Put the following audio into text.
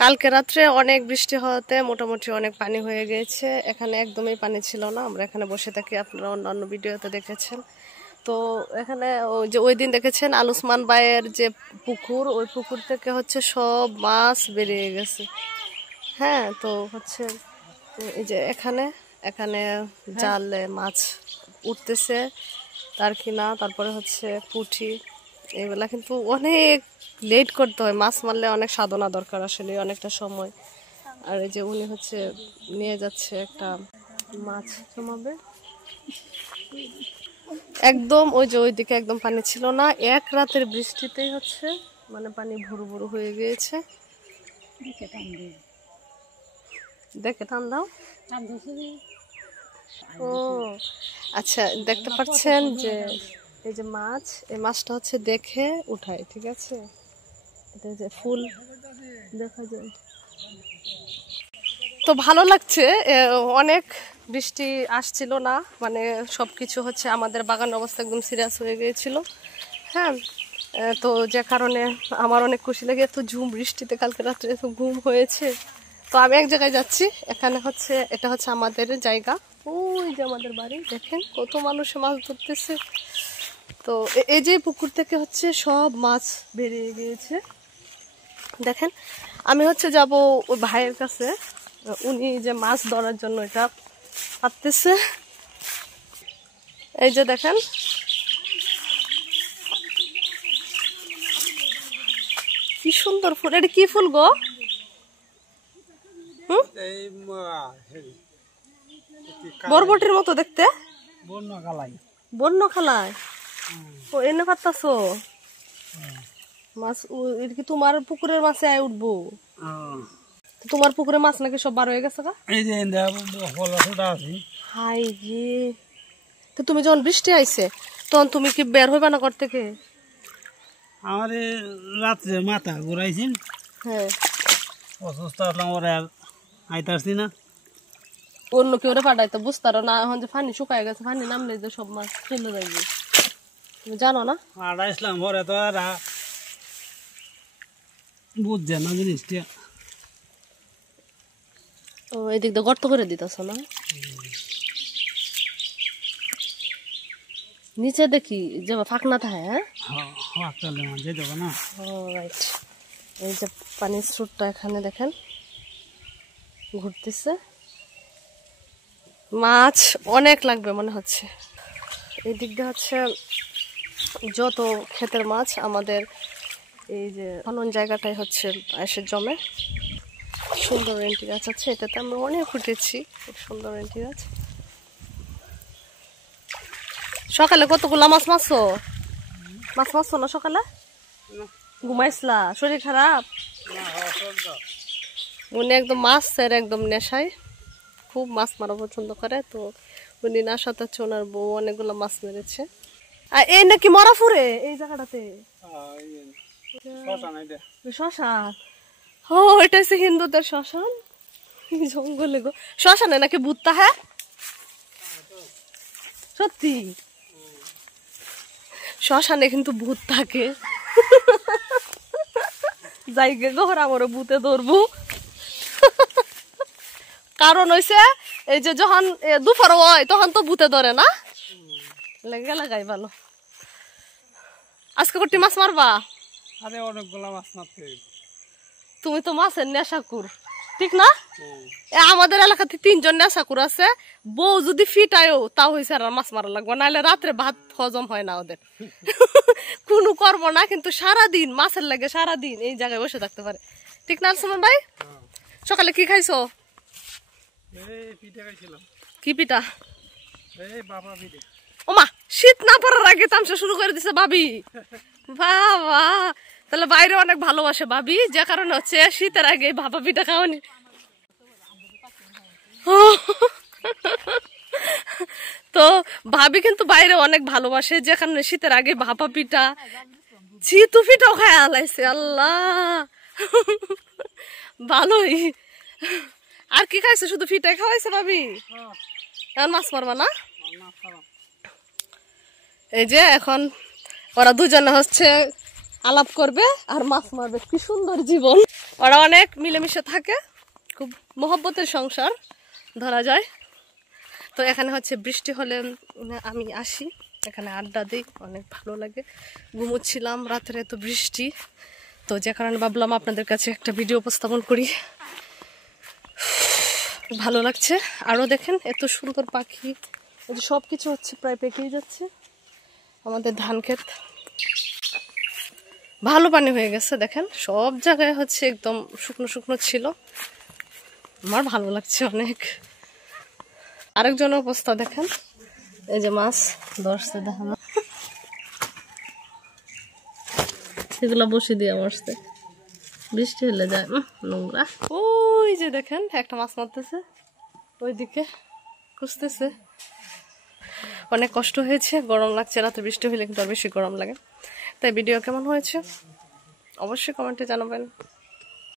কালকে রাত্রে অনেক বৃষ্টি হওয়াতে মোটামুটি অনেক পানি হয়ে গিয়েছে। এখানে একদমই পানি ছিল না, আমরা এখানে বসে থাকি, আপনারা অন্যান্য ভিডিওতে দেখেছেন। তো এখানে ওই দিন দেখেছেন আলুসমান ভাইয়ের যে পুকুর, ওই পুকুর থেকে হচ্ছে সব মাছ বেরিয়ে গেছে। হ্যাঁ, তো হচ্ছে এই যে এখানে এখানে জালে মাছ উঠতেছে, তার কিনা, তারপরে হচ্ছে পুঁটি, এগুলা কিন্তু অনেক লেট করতে হয়। মাছ মারলে অনেক সাধনা দরকার, আসলে অনেকটা সময়। আর এই যে উনি হচ্ছে নিয়ে যাচ্ছে একটা মাছ জমাবে একদম, ওই যে ওইদিকে একদম পানি ছিল না, এক রাতের বৃষ্টিতেই হচ্ছে মানে পানি ভুরু ভুরু হয়ে গিয়েছে। দেখে টান দাও। ও আচ্ছা, দেখতে পাচ্ছেন যে এই যে মাছ, এই মাছটা হচ্ছে দেখে উঠায়, ঠিক আছে? এটা যে ফুল দেখা যায়, তো ভালো লাগছে। অনেক বৃষ্টি আসছিল না, মানে সবকিছু হচ্ছে আমাদের বাগান অবস্থা একদম সিরিয়াস হয়ে গিয়েছিল। হ্যাঁ, তো যে কারণে আমার অনেক খুশি লাগে, এত ঝুম বৃষ্টিতে কালকে রাত্রে এত ঘুম হয়েছে। তো আমি এক জায়গায় যাচ্ছি, এখানে হচ্ছে এটা হচ্ছে আমাদের জায়গা, ওই যে আমাদের বাড়ি, দেখেন কত মানুষে মাছ ধরতেছে। তো এই যে পুকুর থেকে হচ্ছে সব মাছ বেরিয়ে গিয়েছে। দেখেন, আমি হচ্ছে যাব ওই ভাইয়ের কাছে, উনি যে মাছ ধরার জন্য এটা পাততেছে। এই যে দেখেন, কি সুন্দর ফুল। এটা কি ফুল গো? বরবটির মতো দেখতে, বন্য খালায়। ও এনে পারতাছো মাছ? কি তোমার পুকুরের মাছে আয় উঠবো? তোমার পুকুরে মাছ নাকি সব বার হয়ে গেছে? হাই রে, তো তুমি যখন বৃষ্টি আইছে তখন তুমি কি বের হইবা না ঘর থেকে? আমার রাত্রে মাথা ঘুরাইছেন, হ্যাঁ, অসুস্থ হলাম, ওরা আইতারছি না। অন্য কেউ পাঠাইতো বুঝতারো না, এখন যে পানি শুকায় গেছে, পানি নামলে যে সব মাছ চলে যাইবে, তুমি জানো না? আড়াইছিলাম পরে তো আর বুঝছে না জিনিসটা। ও এদিক দিয়ে গর্ত করে দিতেছ না? নিচে দেখি যে ফাঁকনা থাকে। হ্যাঁ, এই যে পানির স্রোতটা এখানে দেখেন ঘুরতেছে, মাছ অনেক লাগবে মনে হচ্ছে। এই দিক দিয়ে হচ্ছে যত ক্ষেতের মাছ আমাদের এই যে খনন জায়গাটাই হচ্ছে এসে জমে। সুন্দর এন্টি গাছ আছে, এটাতে আমরা অনেক উঠেছি, খুব সুন্দর এন্টি গাছ। সকালে কতগুলা মাছ মারছো? মাছ মারছো না সকালে? ঘুমাইছিলা? শরীর খারাপ? উনি একদম মাছের একদম নেশায়, খুব মাছ মারা পছন্দ করে। তো উনি না সাথে হচ্ছে ওনার বউ অনেকগুলো মাছ মেরেছে। আর এই নাকি মরাফুরে এই জায়গাটাতে শ্মশান। ও এটা হচ্ছে হিন্দুদের শ্মশান, জঙ্গলে গো। শ্মশানে নাকি ভূতটা? হ্যাঁ সত্যি, শ্মশানে কিন্তু ভূত থাকে। যাই গে ঘর, আমারও ভূতে ধরবো। কারণ হইছে এই যে যখন দুপুর হয় তখন তো ভূতে ধরে না, লেগে লাগাই ভালো। আজকে কটি মাছ মারবা? আরে অনেকগুলা মাছ মারতে। তুমি তো মাছের নেশাকুর, ঠিক না? আমাদের এলাকাতে 3 জন নেশাকুর আছে, বউ যদি ফিটায়ও তাও হয়েছে আর মাছ মারা লাগবে, নাহলে রাত্রে ভাত হজম হয় না ওদের। কোনো কর্ম না, কিন্তু সারাদিন মাছের লাগে, সারাদিন এই জায়গায় বসে থাকতে পারে, ঠিক না সুমন ভাই? সকালে কি খাইছো? কি পিঠা? ওমা, শীত না পড়ার আগে তামসা শুরু করে দিছে ভাবি। বাবা, তাহলে বাইরে অনেক ভালোবাসে ভাবি, যে কারণে হচ্ছে শীতের আগে ভাপা পিঠা খাওয়ানি। তো ভাবি কিন্তু বাইরে অনেক ভালোবাসে, যে কারণে শীতের আগে ভাপা পিঠা, চিতু পিঠাও খায় আলাইছে। আল্লাহ, ভালোই। আর কি খাইছে? শুধু পিঠাই খাওয়াইছে ভাবি? এখন মাছ মারবা না? এই যে এখন ওরা দুজনে হচ্ছে আলাপ করবে আর মাছ মারবে। কি সুন্দর জীবন। ওরা অনেক মিলেমিশে থাকে, খুব মহব্বতের সংসার ধরা যায়। তো এখানে হচ্ছে বৃষ্টি হলে আমি আসি, এখানে আড্ডা দিই, অনেক ভালো লাগে। ঘুমোচ্ছিলাম রাতের, এত বৃষ্টি, তো যে কারণে ভাবলাম আপনাদের কাছে একটা ভিডিও উপস্থাপন করি। ভালো লাগছে। আরও দেখেন এত সুন্দর পাখি, সব কিছু হচ্ছে প্রায় পেকেই যাচ্ছে। আমাদের ধান ক্ষেত ভালো পানি হয়ে গেছে, দেখেন সব জায়গায় হচ্ছে একদম শুকনো শুকনো ছিল। আমার ভালো লাগছে অনেক। আরেকজনের অবস্থা দেখেন, এই যে মাছ ধরছে, দেখেন সেগুলো বসে দিয়ে মরছে, বৃষ্টি হলে যায় নোংরা। ওই যে দেখেন একটা মাছ মারতেছে, ওইদিকে খুঁজতেছে। অনেক কষ্ট হয়েছে, গরম লাগছে, রাতে বৃষ্টি হলে কিন্তু আর বেশি গরম লাগে। তাই ভিডিও কেমন হয়েছে অবশ্যই কমেন্টে জানাবেন।